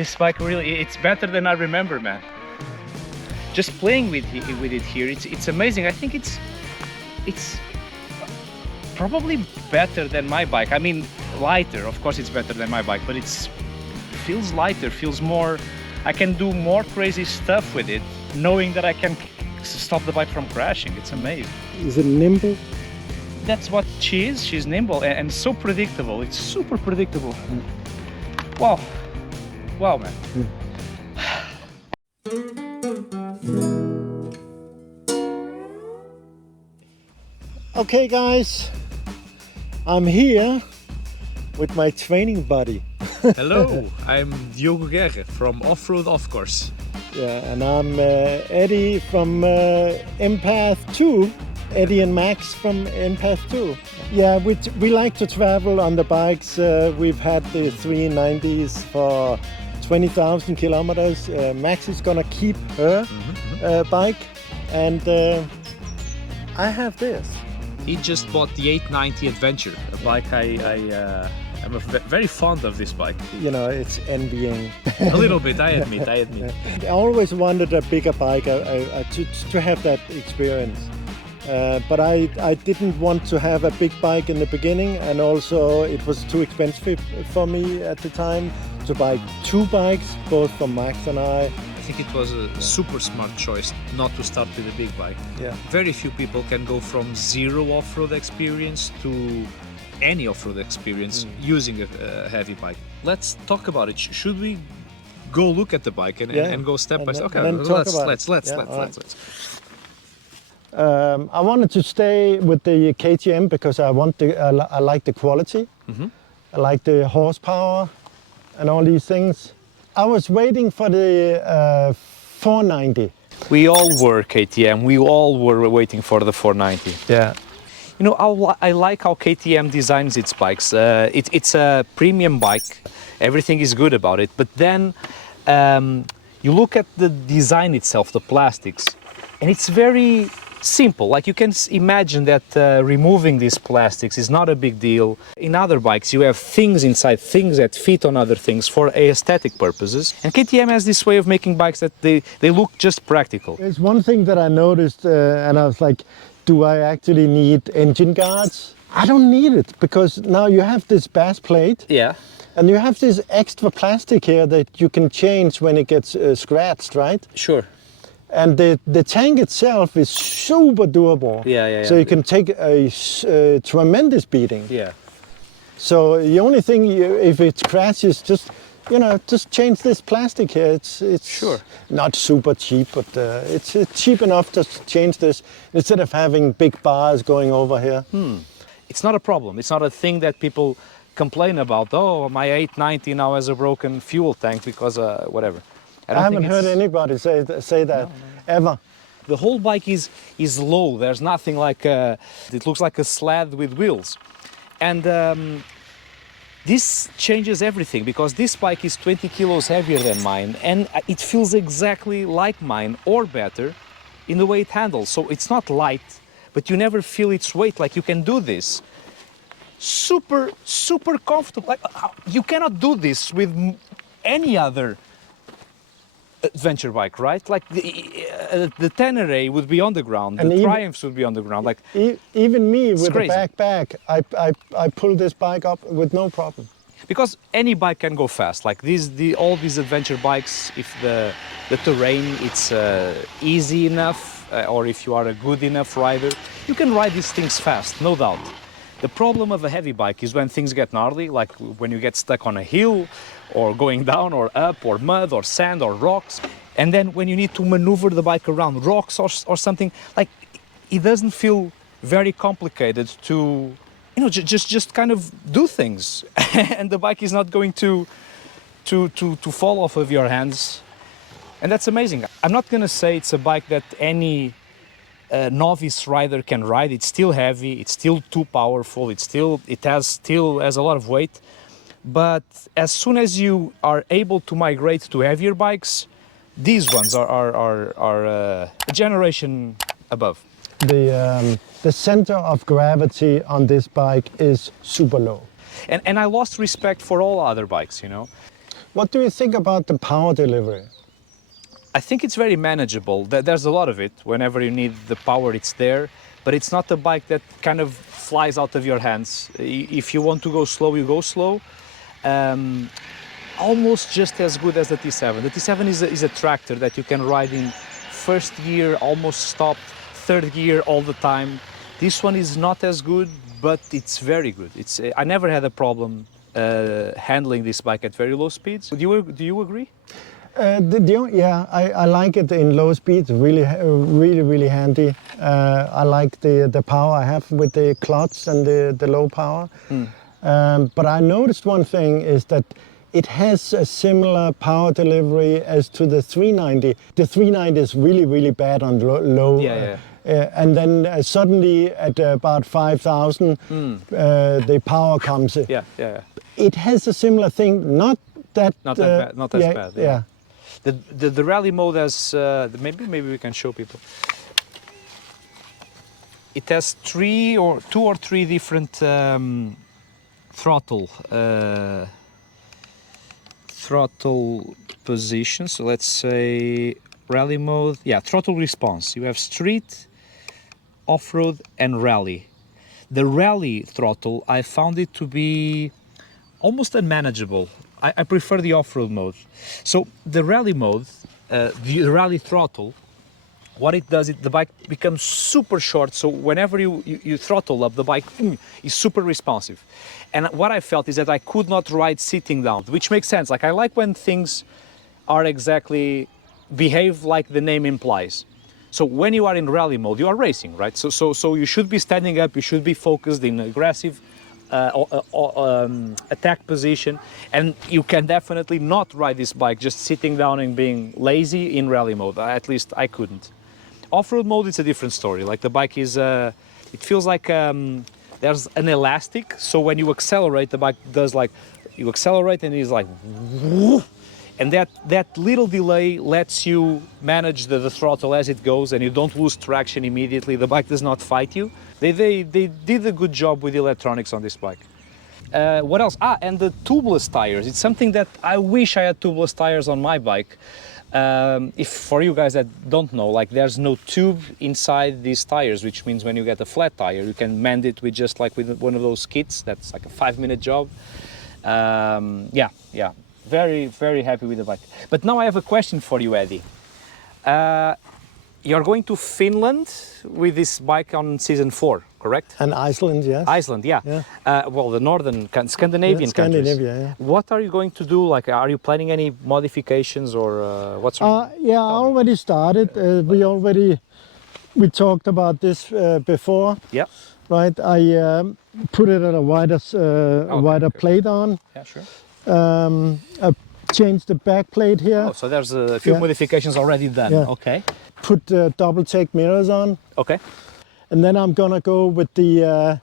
This bike really, it's better than I remember, man. Just playing with it here, it's amazing. I think it's probably better than my bike. I mean, lighter, of course it's better than my bike, but feels lighter, feels more, I can do more crazy stuff with it, knowing that I can stop the bike from crashing. It's amazing. Is it nimble? That's what she is. She's nimble and so predictable. It's super predictable. Wow. Wow, man. Okay, guys, I'm here with my training buddy. Hello, I'm Diogo Guerra from OFFroad-OFFcourse. Yeah, and I'm Eddy from Empath 2. Eddy and Max from Empath 2. Yeah, we like to travel on the bikes. We've had the 390s for 20,000 kilometers. Max is gonna keep her bike, and I have this. He just bought the 890 Adventure, a bike I'm very fond of this bike. You know, it's envying. A little bit, I admit. I always wanted a bigger bike to have that experience. But I didn't want to have a big bike in the beginning, and also it was too expensive for me at the time to buy two bikes, both for Max and I. I think it was a super smart choice not to start with a big bike. Yeah. Very few people can go from zero off-road experience to any off-road experience using a heavy bike. Let's talk about it. Should we go look at the bike and go step by step? Okay, let's. I wanted to stay with the KTM because I like the quality. I like the horsepower and all these things. I was waiting for the 490. We all were KTM. We all were waiting for the 490. Yeah. You know, I like how KTM designs its bikes. It's a premium bike. Everything is good about it. But then you look at the design itself, the plastics, and it's very simple. Like, you can imagine that removing these plastics is not a big deal. In other bikes you have things inside, things that fit on other things for aesthetic purposes, and KTM has this way of making bikes that they look just practical. There's one thing that I noticed and I was like, do I actually need engine guards? I don't need it, because now you have this bass plate. Yeah. And you have this extra plastic here that you can change when it gets scratched, right? Sure. And the tank itself is super durable. Yeah. So you can take a tremendous beating. Yeah. So the only thing, if it crashes, just change this plastic here. It's sure not super cheap, but it's cheap enough to change this instead of having big bars going over here. It's not a problem. It's not a thing that people complain about. Oh, my 890 now has a broken fuel tank because whatever. I haven't heard anybody say that no. ever. The whole bike is low. There's nothing like it looks like a sled with wheels, and this changes everything, because this bike is 20 kilos heavier than mine, and it feels exactly like mine or better in the way it handles. So it's not light, but you never feel its weight. Like, you can do this super comfortable. Like, you cannot do this with any other adventure bike, right? Like the Tenere would be on the ground, and the Triumphs would be on the ground. Like, even me with crazy. a backpack, I pull this bike up with no problem. Because any bike can go fast. Like all these adventure bikes, if the terrain it's easy enough, or if you are a good enough rider, you can ride these things fast, no doubt. The problem of a heavy bike is when things get gnarly, like when you get stuck on a hill, or going down or up, or mud or sand or rocks, and then when you need to maneuver the bike around rocks or something, like, it doesn't feel very complicated to, just kind of do things, and the bike is not going to fall off of your hands, and that's amazing. I'm not gonna say it's a bike that any novice rider can ride. It's still heavy, it's still too powerful, it still has a lot of weight. But as soon as you are able to migrate to heavier bikes, these ones are a generation above. The center of gravity on this bike is super low. And I lost respect for all other bikes, What do you think about the power delivery? I think it's very manageable. There's a lot of it. Whenever you need the power, it's there. But it's not a bike that kind of flies out of your hands. If you want to go slow, you go slow. Almost just as good as the T7. The T7 is a tractor that you can ride in first gear, almost stopped, third gear all the time. This one is not as good, but it's very good. I never had a problem handling this bike at very low speeds. Do you agree? Yeah, I like it in low speeds. Really handy. I like the power I have with the clutch and the low power. But I noticed one thing is that it has a similar power delivery as to the 390. The 390 is really bad on low. And then suddenly at about 5,000, the power comes. It has a similar thing, not that bad. Yeah. The rally mode has maybe we can show people. It has two or three different throttle positions. So let's say rally mode. Yeah, throttle response. You have street, off-road, and rally. The rally throttle, I found it to be almost unmanageable. I prefer the off-road mode. So the rally mode, the rally throttle, what it does, the bike becomes super short. So whenever you throttle up, the bike is super responsive. And what I felt is that I could not ride sitting down, which makes sense. Like I like when things are behave like the name implies. So when you are in rally mode, you are racing, right? So you should be standing up, you should be focused in aggressive attack position, and you can definitely not ride this bike just sitting down and being lazy in rally mode. At least I couldn't. Off-road mode, it's a different story. Like the bike is, it feels like there's an elastic. So when you accelerate, the bike does like, you accelerate and it's like, whoosh, and that little delay lets you manage the throttle as it goes, and you don't lose traction immediately. The bike does not fight you. They did a good job with the electronics on this bike. What else? And the tubeless tires. It's something that I wish I had tubeless tires on my bike. If for you guys that don't know, like there's no tube inside these tires, which means when you get a flat tire, you can mend it with just like with one of those kits. That's like a 5-minute job. Yeah. Very happy with the bike. But now I have a question for you, Eddy. You're going to Finland with this bike on season 4, correct? And Iceland, yes. Iceland, yeah. Well, the northern Scandinavian countries. Yeah. What are you going to do? Like, are you planning any modifications or what's? Yeah, I already started. We talked about this before. Yeah. Right. I put it at a wider plate on. Yeah, sure. I changed the back plate here. Oh, so there's a few modifications already done. Yeah. Okay. Put double take mirrors on. Okay. And then I'm gonna go with the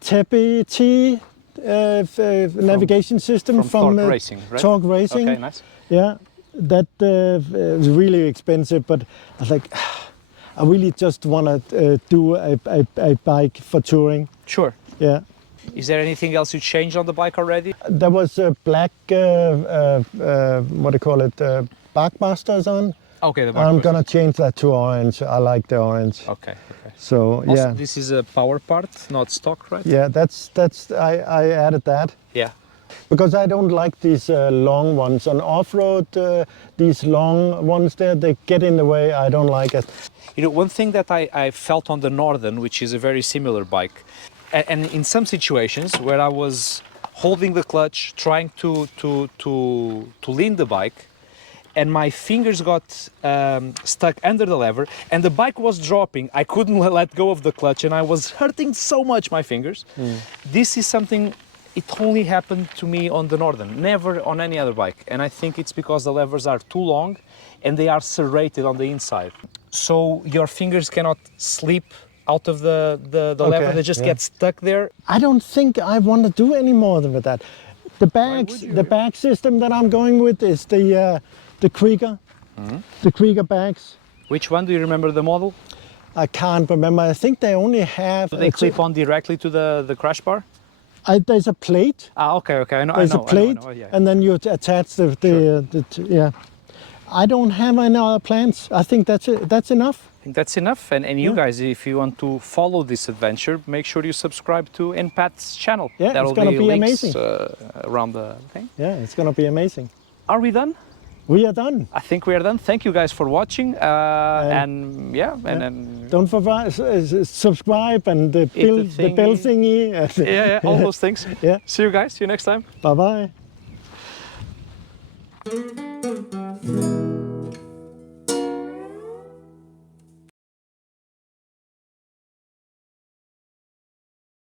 Tepe T navigation system from Torque Racing, right? Torque Racing. Okay, nice. Yeah, that is really expensive, but I was like, I really just wanna do a bike for touring. Sure. Yeah. Is there anything else you changed on the bike already? There was a black, what do you call it, Backmasters on. Okay, the I'm gonna change that to orange. I like the orange. Okay. So also, yeah. This is a power part, not stock, right? Yeah, I added that. Yeah. Because I don't like these long ones. On off-road, these long ones there, they get in the way. I don't like it. You know, one thing that I felt on the Northern, which is a very similar bike, and in some situations where I was holding the clutch, trying to lean the bike, and my fingers got stuck under the lever, and the bike was dropping. I couldn't let go of the clutch, and I was hurting so much my fingers. This is something, it only happened to me on the Northern, never on any other bike. And I think it's because the levers are too long and they are serrated on the inside. So your fingers cannot slip out of the lever, they just get stuck there. I don't think I want to do any more with that. The bag system that I'm going with is the Krieger, the Krieger bags. Which one? Do you remember the model? I can't remember. I think they only have... Do they clip on directly to the crash bar? There's a plate. Ah, okay, okay. I know. There's I know. a plate, I know, yeah. and then you attach yeah. I don't have any other plans. I think that's it. That's enough. I think that's enough. And you Yeah. guys, if you want to follow this adventure, make sure you subscribe to NPAT's channel. Yeah, That'll it's gonna be links, amazing. Around the thing. Yeah, it's gonna be amazing. Are we done? We are done. I think we are done. Thank you guys for watching. And then Don't forget subscribe and the bell thingy. yeah, all those things. Yeah. See you guys. See you next time. Bye bye.